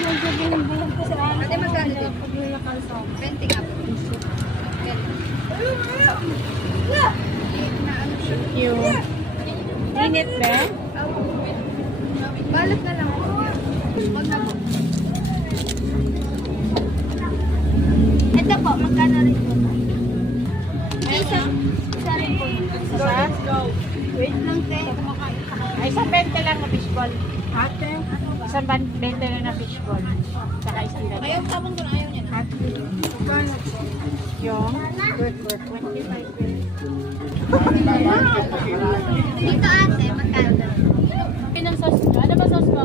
Ate, magkano din? 20 nga po. Cute. Init ba? Balot na lang. Huwag na po. Ito po, magkano rin po? Isa rin po. Let's go. Wait lang, te. Ay, isang 20 lang na fishball. Ate? Isang 20 lang na fishball. Saka isang ganyan. Ayaw, sabang doon, ayaw niya na. Yung 25 Dito ate, magkano? Pinang sauce mo? Ano ba sauce mo?